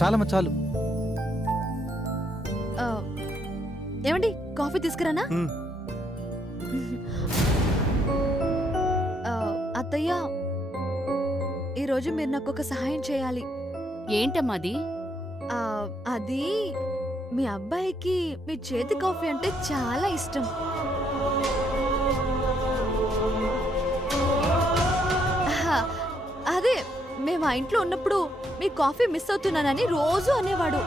చాలమ్మా చాలు. ఏమండి కాఫీ తీసుకురానా? అత్తయ్య, ఈరోజు మీరు నాకు ఒక సహాయం చేయాలి. ఏంటమ్మాది? అది మీ అబ్బాయికి మీ చేతి కాఫీ అంటే చాలా ఇష్టం. అదే మేము ఆ ఇంట్లో ఉన్నప్పుడు మీ కాఫీ మిస్ అవుతున్నానని రోజు అనేవాడు.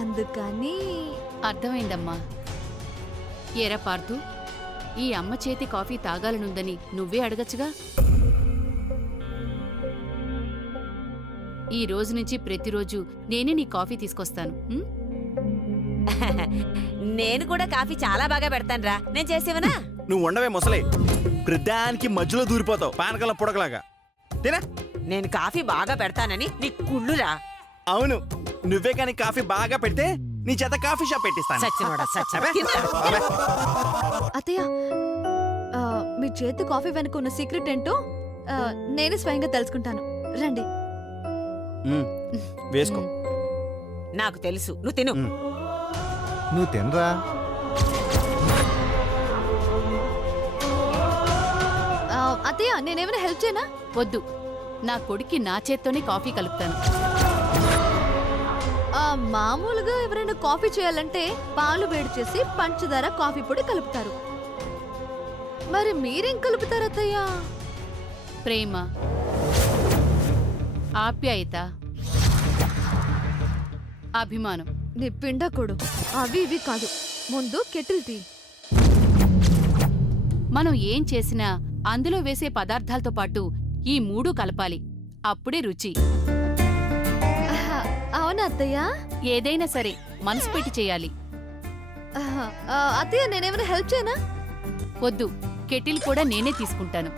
అందుకని. అర్థమైందమ్మా. ఏరా పార్థు, ఈ అమ్మ చేతి కాఫీ తాగాలనుందని నువ్వే అడగచ్చుగా. ఈ రోజు నుంచి ప్రతిరోజు నేనే నీ కాఫీ తీసుకొస్తాను. నేను కూడా కాఫీ చాలా బాగా పెడతానురా. నేను చేసేవనా? నువ్వు ఉండవే ముసలి, ప్రధానికి మధ్యలో దూరిపోతావు పానకాల పుడకలాగా. తినా. నేను కాఫీ బాగా పెడతానని నీ కుళ్ళురా. అవును, నువ్వే కానీ కాఫీ బాగా పెడితే నీ చేత కాఫీ షాప్ పెట్టిస్తాను. అత్తయ్య, మీ చేతి కాఫీ వెనుక ఉన్న సీక్రెట్ ఏంటో నేను స్వయంగా తెలుసుకుంటాను. రండి. వేసుకో. నాకు తెలుసు, నువ్వు తిను. నువ్వు తినరా. అత్తయ్య, నేనేమైనా హెల్ప్ చేయనా? వద్దు, నా కొడుక్కి నా చేత్తోనే కాఫీ కలుపుతాను. మామూలుగా ఎవరైనా కాఫీ చేయాలంటే పాలు వేడి చేసి పంచదార కాఫీ పొడి కలుపుతారు. మరి మీరేం కలుపుతారు అత్తయ్య? ప్రేమ, ఆప్యాయత, అభిమానం. నీ పిండకుడు అవి ఇవి కాదు, ముందు కెటిల్ తీ. మనం ఏం చేసినా అందులో వేసే పదార్థాలతో పాటు ఈ మూడు కలపాలి. అప్పుడే రుచి. అవునా అత్తయ్య? ఏదైనా సరే మనసు పెట్టి చేయాలి. అత్తయ్య, నేనేమైనా హెల్ప్ చేయనా? వద్దు, కెటిల్ కూడా నేనే తీసుకుంటాను.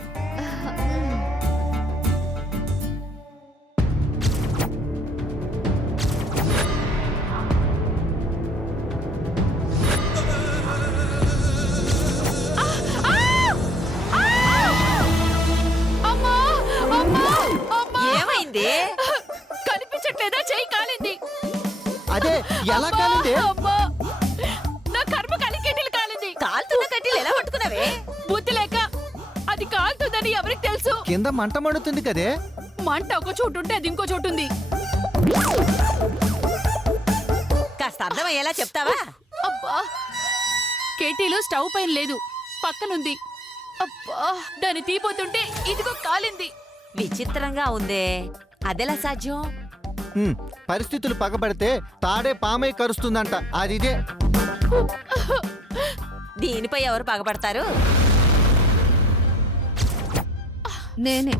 ఏమైంది? కనిపించట్లేదా? చెయ్యి కాలింది. అదే ఎలా కాలింది? నా కర్మ కాలి కెటిల్ కాలింది. కాలుతున్న కట్టెలు ఎలా పట్టుకున్నావే? బుద్ధి లేక. అది కాలుతుందని ఎవరికి తెలుసు? కింద మంట మండుతుంది కదే. మంట ఒక చోటు ఉంటే అది ఇంకో చోటు ఉంది. కాస్త అర్థమయ్యేలా చెప్తావా? అబ్బా, కెటిల్ స్టవ్ పైన లేదు, పక్కనుంది. అబ్బా, దాన్ని తీపోతుంటే ఇదిగో కాలింది. విచిత్రంగా ఉందే, అదెలా సాధ్యం? పరిస్థితులు పగబడితే తాడే పామై కరుస్తుందంట. అదిదే. దీనిపై ఎవరు పగబడతారు? నేనే.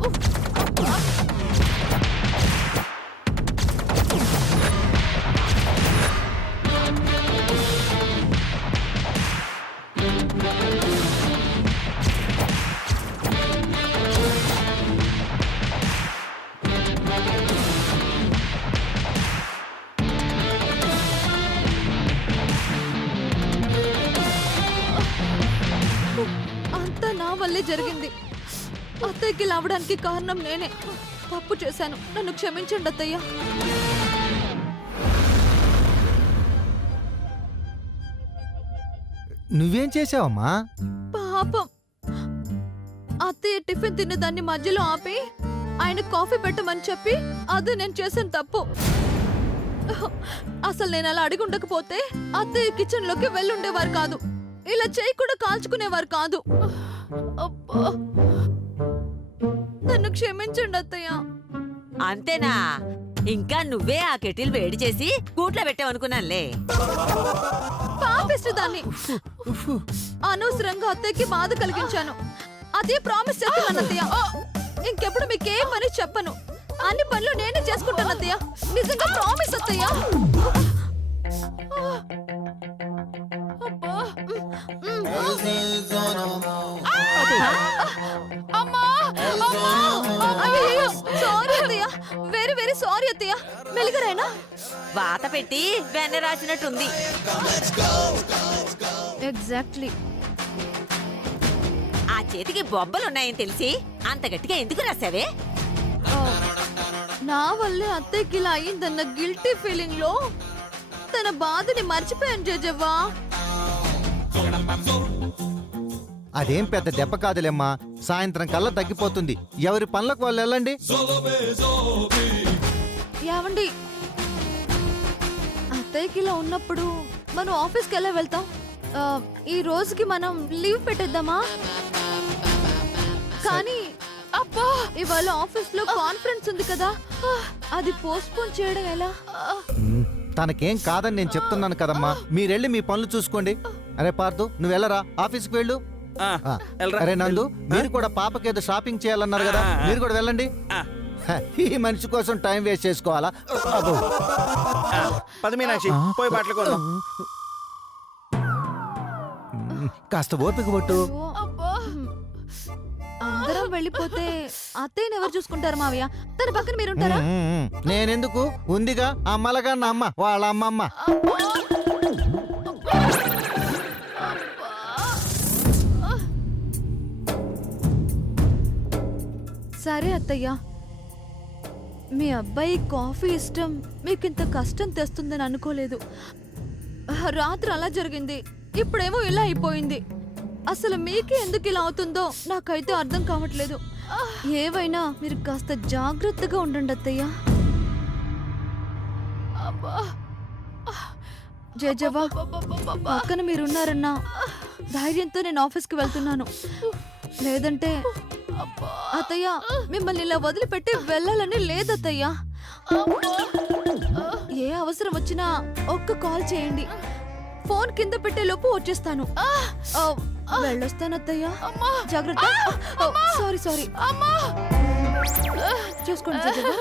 అంతా నా వల్లే జరిగింది. అత్తయ్యకి లావడానికి కారణం నేనే. తప్పు చేశాను, నన్ను క్షమించండి అత్తయ్య. నువ్వేం చేసావమ్మా? పాపం, అత్తయ్య టిఫిన్ తినేదాన్ని మధ్యలో ఆపి ఆయన కాఫీ పెట్టమని చెప్పి అది నేను చేసిన తప్పు. అసలు నేను అలా అడిగి ఉండకపోతే అత్తయ్య కిచెన్ లోకి వెళ్ళుండేవారు కాదు, ఇలా చేయి కూడా కాల్చుకునేవారు కాదు. అబ్బా, నన్ను క్షమించండి అత్తయ్య. అంతేనా? ఇంకా నువ్వే ఆ కెటిల్ వేడి చేసి కూట్లో పెట్టావనుకున్నానులే. పాపిస్తు దాన్ని. అనవసరంగా అత్తయ్యకి బాధ కలిగించాను. అదే ప్రామిస్ చేస్తున్నాను అత్తయ్య. ఇంకెప్పుడు మీకేం పని చెప్పను. అన్ని పనులు నేనే చేసుకుంటాను అత్తయ్య. నిజంగా ప్రామిస్ అత్తయ్య. సారీ అత్తయ్య, వెరీ వెరీ సారీ అత్తయ్య. మెలిగరైనా వాత పెట్టి వెన్న రాసినట్టుంది. ఎగ్జాక్ట్లీ. ఆ చేతికి బొబ్బలున్నాయని తెలిసి అంత గట్టిగా ఎందుకు రాసావే? ఆ, నా వల్లే అత్తయ్యకి ఇలా అయ్యిందన్న గిల్టీ ఫీలింగ్ లో తన బాధని మర్చిపోయాను జేజవ్వా. అదేం పెద్ద దెబ్బ కాదులేమ్మా, సాయంత్రం కల్లా తగ్గిపోతుంది. ఎవరి పనులకు వాళ్ళు వెళ్ళండి. ఏమండి, అత్తయ్యకి ఇలా ఉన్నప్పుడు మనం ఆఫీస్కి ఎలా వెళ్తాం? ఈ రోజుకి మనం లీవ్ పెట్టేద్దామా? కానీ అబ్బా, ఇవాళ ఆఫీస్ లో కాన్ఫరెన్స్ ఉంది కదా, అది పోస్ట్పోన్ చేయడం ఎలా? తనకేం కాదని నేను చెప్తున్నాను కదమ్మా. మీరెళ్ళి మీ పనులు చూసుకోండి. అరే పార్థు, నువ్వు వెళ్ళరా, ఆఫీస్కి వెళ్ళు. ఆ, ఆ, వెళ్ళరా. అరే నందు, మీరు కూడా పాపకి ఏదో షాపింగ్ చేయాలన్నారు కదా, మీరు కూడా వెళ్ళండి. ఆ, హ, ఈ మనిషి కోసం టైం వేస్ట్ చేసుకోవాలా? అబ్బో. ఆ, పద మీనాక్షి, పోయి బట్టలు కొందాం. కాస్త ఓపిక పట్టు. అందరం వెళ్ళిపోతే అత్తయ్యని ఎవరు చూసుకుంటారు మావయ్య? తన పక్కన మీరుంటారా? నేనెందుకు, ఉందిగా ఆ మలగన్న అమ్మ, వాళ్ళ అమ్మమ్మ. సరే అత్తయ్య, మీ అబ్బాయి కాఫీ ఇష్టం మీకింత కష్టం తెస్తుందని అనుకోలేదు. రాత్రి అలా జరిగింది, ఇప్పుడేమో ఇలా అయిపోయింది. అసలు మీకే ఎందుకు ఇలా అవుతుందో నాకైతే అర్థం కావట్లేదు. ఏవైనా మీరు కాస్త జాగ్రత్తగా ఉండండి అత్తయ్య. జేజవ్వ, పక్కన మీరున్నారన్న ధైర్యంతో నేను ఆఫీస్కి వెళ్తున్నాను. లేదంటే అత్తయ్య మిమ్మల్ని ఇలా వదిలిపెట్టి వెళ్ళాలని లేదత్తయ్య. ఏ అవసరం వచ్చినా ఒక్క కాల్ చేయండి, ఫోన్ కింద పెట్టే లోపు వచ్చేస్తాను. వెళ్ళొస్తాను అత్తయ్య, జాగ్రత్త. సారీ సారీ, చూసుకోండి జేజవ్వ.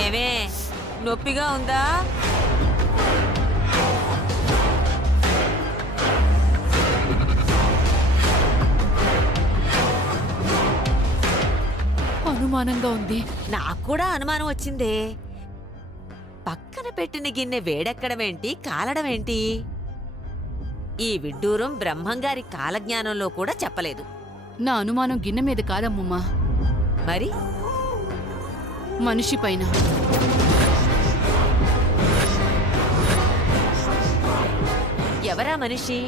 ఏమే, నొప్పిగా ఉందా? అనుమానంగా ఉంది. నాకు కూడా అనుమానం వచ్చిందే. పక్కన పెట్టిన గిన్నె వేడెక్కడమేంటి, కాలడమేంటి? ఈ విడ్డూరం బ్రహ్మంగారి కాలజ్ఞానంలో కూడా చెప్పలేదు. నా అనుమానం గిన్నె మీద కాదమ్మమ్మా, మరి మనిషి పైన. ఎవరా మనిషి?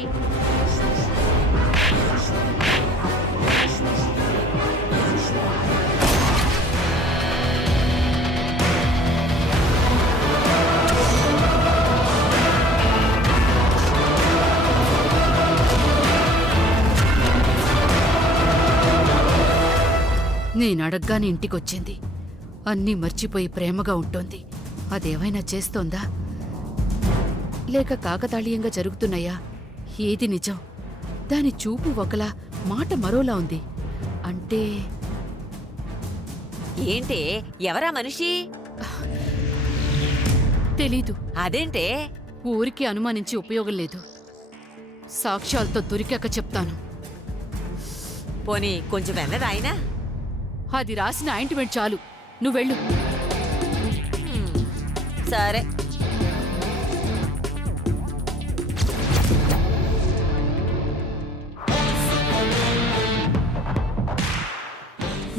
నేనడగ్గానే ఇంటికొచ్చింది. అన్నీ మర్చిపోయి ప్రేమగా ఉంటోంది. అదేమైనా చేస్తోందా, లేక కాకతాళీయంగా జరుగుతున్నాయా? ఏది నిజం? దాని చూపు ఒకలా, మాట మరోలా ఉంది. అంటే ఏంటే, ఎవరా మనిషి? తెలీదు. అదేంటే? ఊరికి అనుమానించి ఉపయోగం లేదు. సాక్ష్యాలతో దొరికాక చెప్తాను. పోనీ కొంచెం వెన్న రాయినా? అది రాసిన ఆయింట్మెంట్ చాలు, నువ్వెళ్ళు. సరే.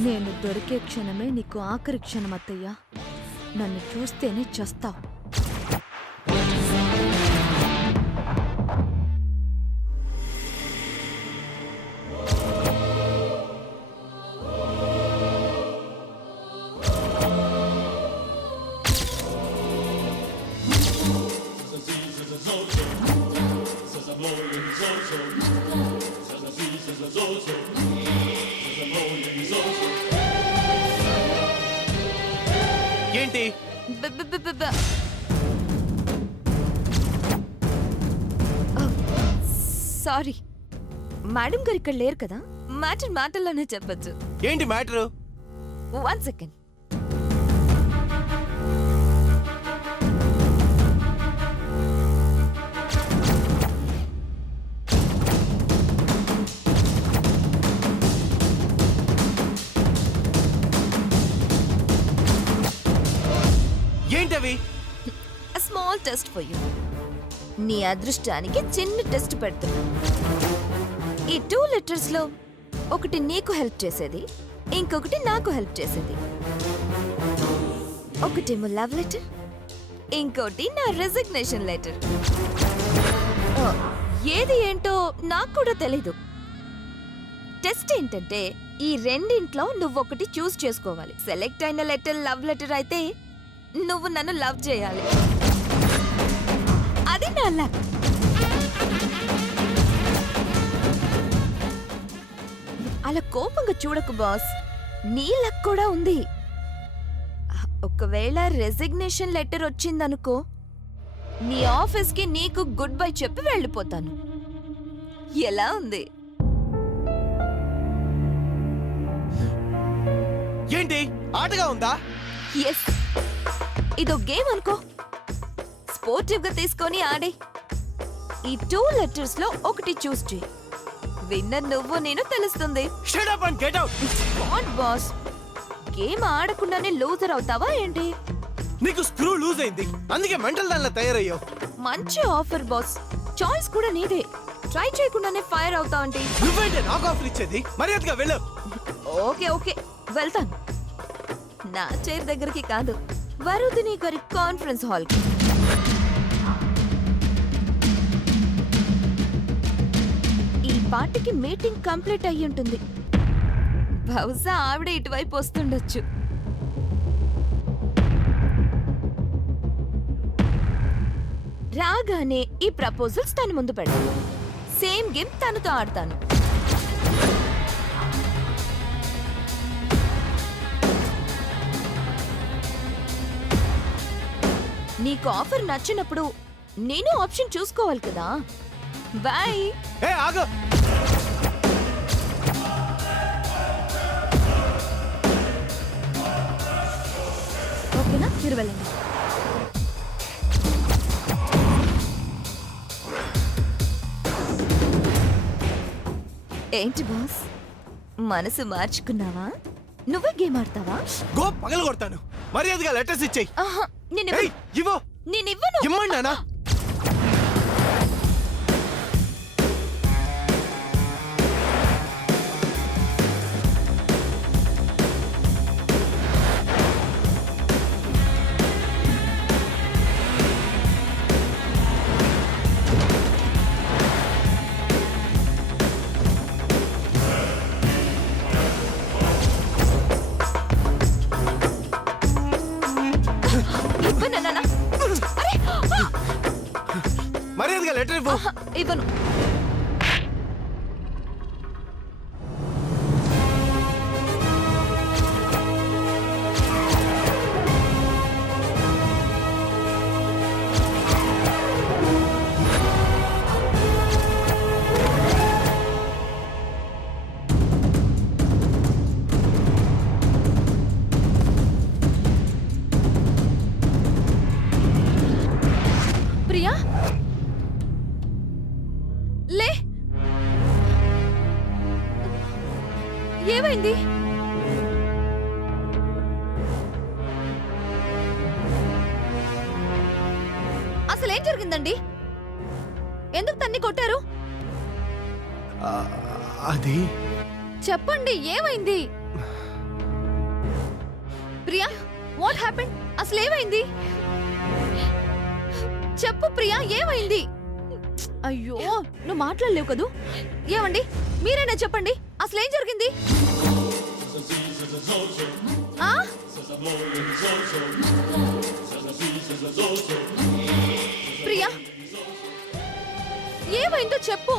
నేను దొరికే క్షణమే నీకు ఆఖరి క్షణం అత్తయ్య. నన్ను చూస్తేనే చస్తావు. ఏంటి? సారీ, మేడం గారు ఇక్కడ లేరు కదా, మాటల్లోనే చెప్పచ్చు. ఏంటి matter? 1 second. Test for you. నీ అదృష్టానికి చిన్న టెస్ట్ పెడుతున్నా. ఈ 2 లెటర్స్ లో ఒకటి నీకు హెల్ప్ చేసేది, ఇంకొకటి నాకు హెల్ప్ చేసేది. ఒకటేమో లవ్ లెటర్, ఇంకోటి నా రెసిగ్నేషన్ లెటర్. ఏది ఏంటో నాకు కూడా తెలీదు. టెస్ట్ ఏంటంటే ఈ రెండింట్లో నువ్వొకటి చూస్ చేసుకోవాలి. సెలెక్ట్ అయిన లెటర్ లవ్ లెటర్ అయితే నువ్వు నన్ను లవ్ చేయాలి. అది నా లక్. అలా కోపంగా చూడకు బాస్, నీ లక్ కూడా ఉంది. ఒకవేళ రెసిగ్నేషన్ లెటర్ వచ్చిందనుకో, నీ ఆఫీస్కి నీకు గుడ్ బై చెప్పి వెళ్ళిపోతాను. ఎలా ఉంది? ఏంటి ఆటగా ఉందా? ఎస్, ఇదో గేమ్ అనుకో. స్పోర్టివ్ గా తీసుకొని ఆడే. ఈ 2 లెటర్స్ లో ఒకటి చూస్ చేయి. విన్నర్ నువ్వు నేను తెలుస్తుంది. Shut up and get out. What boss, game ఆడకుండానే లూజర్ అవుతావా ఏంటి? నీకు స్క్రూ లూజ్ అయింది, అందుకే మెంటల్ దానిలా తయారయ్యావు. మంచి ఆఫర్ బాస్, చాయిస్ కూడా నీదే. ట్రై చేయకుండానే ఫైర్ అవుతావంటి. నువ్వేంటే నాకు ఆఫర్ ఇచ్చేది? మర్యాదగా వెళ్ళు. ఓకే ఓకే, వెళ్తాను. నా చైర్ దగ్గరికి కాదు, వరుదిని గారి కాన్ఫరెన్స్ హాల్ కి. ఈ పార్టీకి మీటింగ్ కంప్లీట్ అయ్యి ఉంటుంది. బహుశా ఆవిడ ఇటువైపు వస్తుండొచ్చు. రాగానే ఈ ప్రపోజల్స్ తన ముందు పెడతాను. సేమ్ గేమ్ తనతో ఆడతాను. నీకు ఆఫర్ నచ్చినప్పుడు నేను ఆప్షన్ చూసుకోవాలి కదా. బాయ్. ఏ ఆగు. ఓకేనా, మీరు వెళ్ళండి. ఏంటి బాస్, మనసు మార్చుకున్నావా? నువ్వే గేమ్ ఆడతావా? గో పగల కొడతాను. మర్యాదగా లెటర్స్ ఇచ్చేయి. ఆహా, ఏయ్, ఇవ్వు. నేనివ్వను. ఇమ్మండి నాన్న. ఇవ్వను నాన్న. అరే, మర్యాదగా లెటర్ ఇవ్వు. ఆహా, ఇవ్వను. ప్రియా, లే. ఏమైంది? అసలేం జరిగిందండి? ఎందుకు తన్ని కొట్టారు? అది చెప్పండి, ఏమైంది? Priya, what happened? అసలేమైంది? చెప్పు ప్రియా, ఏమైంది? అయ్యో, నువ్వు మాట్లాడలేవు కదూ. ఏమండి, మీరైనా చెప్పండి, అసలేం జరిగింది? ఆ? ప్రియా, ఏమైందో చెప్పు.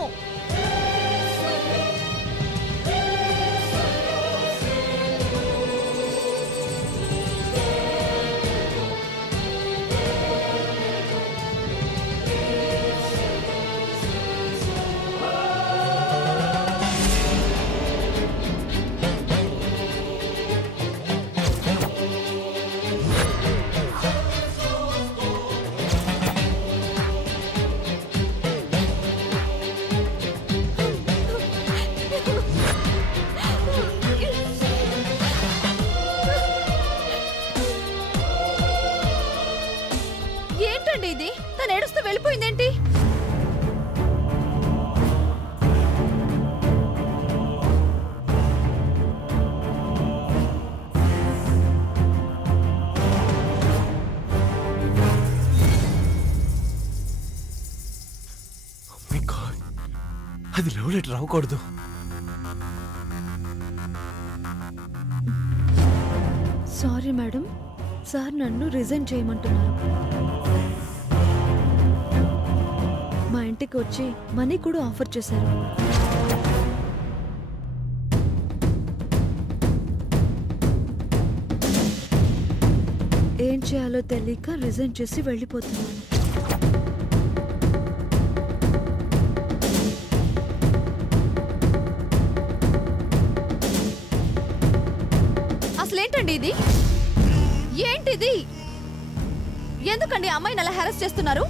ఏడుస్తూ వెళ్ళిపోయిందేంటి? మై గాడ్, అది లవ్ లెటర్ రావకూడదు. సారీ మేడం, సార్ నన్ను రిజైన్ చేయమంటున్నారు. మా ఇంటికి వచ్చి మనీ కూడా ఆఫర్ చేశారు. ఏం చేయాలో తెలియక రిజైన్ చేసి వెళ్ళిపోతున్నాను. అసలేంటండి ఇది? ఏంటిది? ఎందుకండి అమ్మాయిని అలా హెరాస్ చేస్తున్నారు?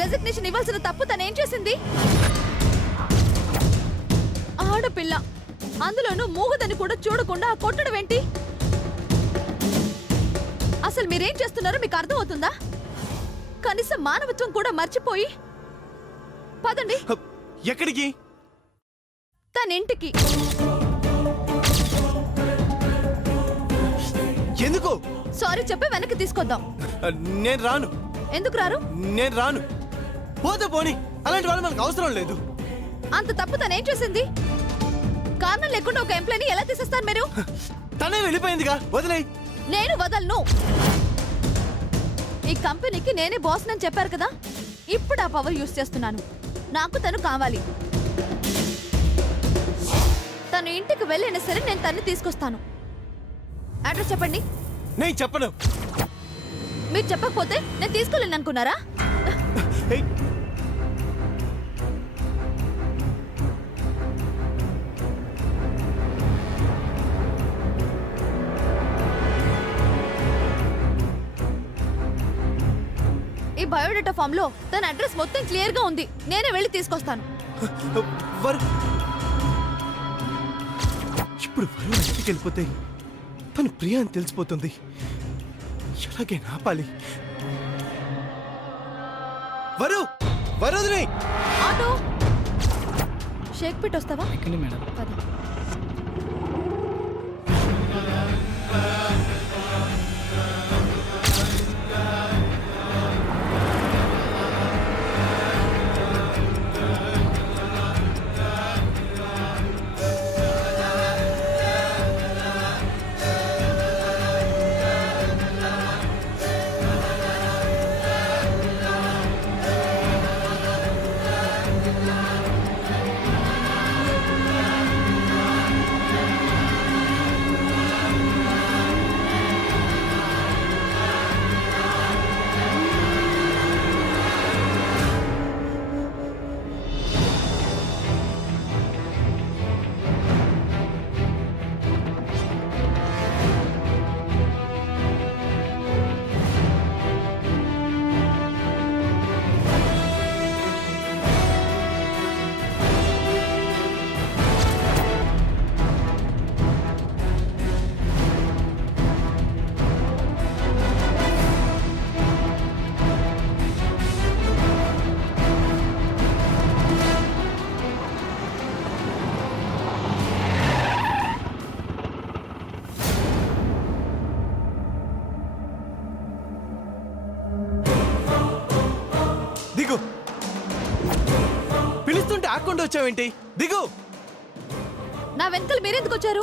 రెసిగ్నేషన్ ఇవ్వాల్సిన తప్పు తను ఏం చేసింది? ఆడపిల్ల, అందులోనూ మూగదని కూడా చూడకుండా కొట్టడం ఏంటి? అసలు మీరేం చేస్తున్నారో మీకు అర్థమవుతుందా? కనీసం మానవత్వం కూడా మర్చిపోయి పదండి ఎక్కడికి? తన ఇంటికి. ఎందుకు? సారీ చెప్పి వెనక్కి తీసుకొద్దాం. నేను రాను. ఎందుకు రారు? నేను రాను. పోతే పోని, అలాంటి వాళ్ళు మనకు అవసరం లేదు. అంత తప్పు తను ఏం చేసింది? కారణం లేకుండా ఒక ఎంప్లాయీని ఎలా తీసేస్తారు మీరు? తనే వెళ్ళిపోయిందిగా, వదిలేయ్. నేను వదలను. ఈ కంపెనీకి నేనే బాస్ అని చెప్పారు కదా, ఇప్పుడు ఆ పవర్ యూజ్ చేస్తున్నాను. నాకు తను కావాలి. తను ఇంటికి వెళ్ళినా సరే నేను తన్ని తీసుకొస్తాను. అడ్రస్ చెప్పండి. నేను చెప్పను. మీరు చెప్పకపోతే నేను తీసుకోలేను అనుకున్నారా? ఏయ్, ఈ బయోడేటా ఫామ్ లో తన అడ్రస్ మొత్తం క్లియర్ గా ఉంది. నేనే వెళ్ళి తీసుకొస్తాను. ఇప్పుడు వరుణ్ ఇంటికి వెళ్ళిపోతే తను ప్రియా అని తెలిసిపోతుంది. ఎలాగైనా ఆపాలి. వరుదిని ఆటో షేక్ పిట్ వస్తావా? పద. దిగు. పిలుస్తుంటే ఆకుండా వచ్చావేంటి? దిగు. నా వెనకాల మీరెందుకు వచ్చారు?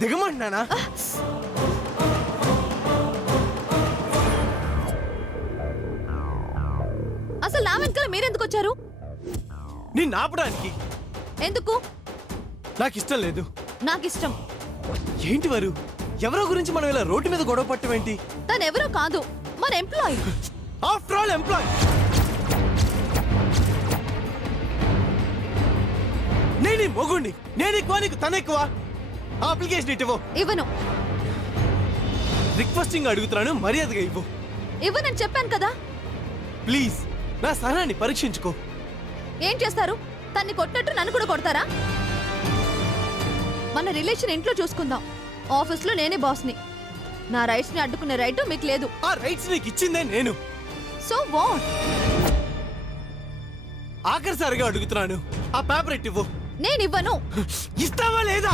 దిగమంటున్నానా? అసలు నా వెనకాల మీరెందుకు వచ్చారు? నిన్ను ఆపడానికి. ఎందుకు? నాకు ఇష్టం లేదు. నాకిష్టం. ఏంటి వరు, ఎవరో గురించి మనం ఇలా రోడ్డు మీద గొడవ పట్టమేంటి? తనెవరో కాదు, మన ఎంప్లాయీ. After all employee. నేను మొగుణ్ణి, నేను ఎక్కువ, నీకు తన ఎక్కువ. ఆ అప్లికేషన్ ఇవ్వు. ఇవ్వను. రిక్వెస్టింగ్ అడుగుతున్నాను, మర్యాదగా ఇవ్వు. ఇవ్వనని చెప్పాను కదా. ప్లీజ్ నా సహనాన్ని పరీక్షించుకో. ఏం చేస్తారు? తన్ని కొట్టినట్టు నన్ను కూడా కొడతారా? మన రిలేషన్ ఇంట్లో చూసుకుందాం. ఆఫీస్లో నేనే బాస్ని. నా రైట్స్ ని అడ్డుకునే రైట్ మీకు లేదు. ఆ రైట్స్ నీకు ఇచ్చిందే నేను. So what? ఆఖరిసారిగా అడుగుతున్నాను, ఆ పేపర్ ఇవ్వు. నేను ఇవ్వను. ఇస్తావా లేదా?